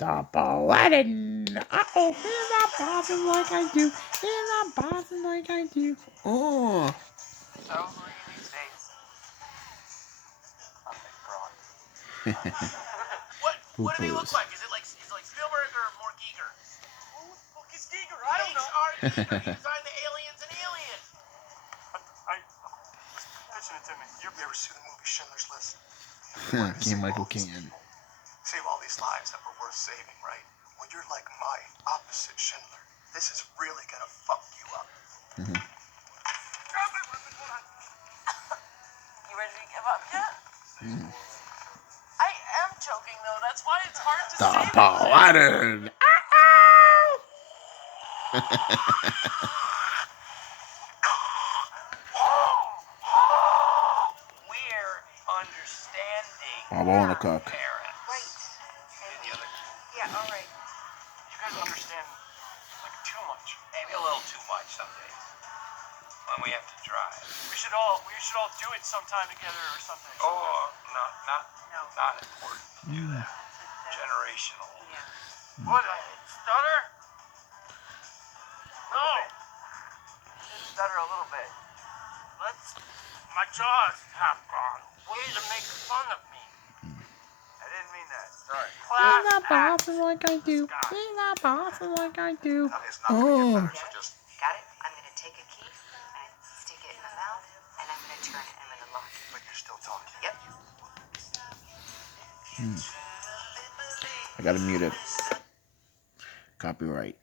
The Aladdin. Uh-oh, hear that bossing like I do. Hear that bossing like I do. Oh. So, who are you these days? Nothing, broad. What do they look like? Is it like Spielberg or more Giger? Who the fuck is Giger? I don't know. H.R. Giger. He designed the aliens and Alien. Listen to me. You ever see the movie Schindler's List? King Michael Keaton. Save all these lives that were worth saving, right? Well, you're like my opposite Schindler. This is really gonna fuck you up. Mm-hmm. You ready to give up yet? Mm. I am choking though. That's why it's hard to The say. Aladdin. We're understanding. I want to cook. Parents. Right. Yeah, all right. You guys understand like too much. Maybe a little too much some days. When we have to drive. We should all do it sometime together or something. Oh, not important to do that. Generational. Yeah. What? Stutter? No. Stutter a little bit. My jaw's half gone. Way to make fun of me. I didn't mean that. Sorry. Hear that bossing like I do. Hear that bossing like I do. Oh. Got it? I'm going to take a key, and stick it in the mouth, and I'm going to turn it, and I'm going to lock it. But you're still talking. Yep. I gotta mute it. Copyright.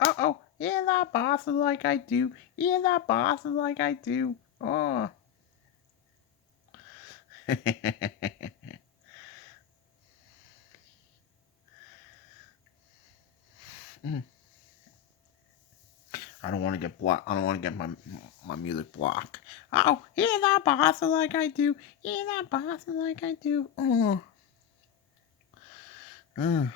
Uh-oh. Hear that bossing like I do. Hear that bossing like I do. Oh. I don't want to get blocked. I don't want to get my music blocked. Oh, hear that bossing like I do. Hear that bossing like I do. Oh. I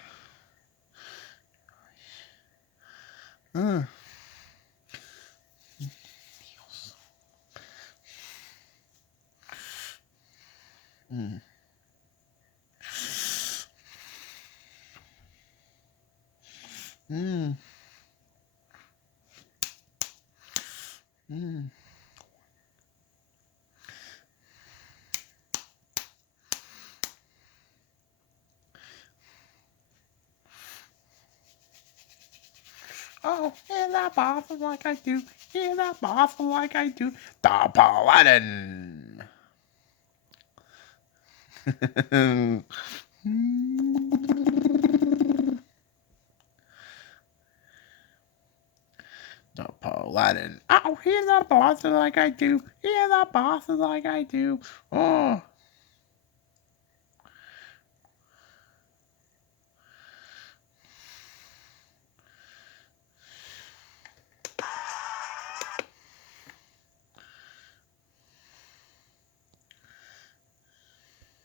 Oh, hear that bossing like I do. Hear that bossing like I do. The Aladdin. The Aladdin. Oh, hear that bossing like I do. Hear that bossing like I do. Oh.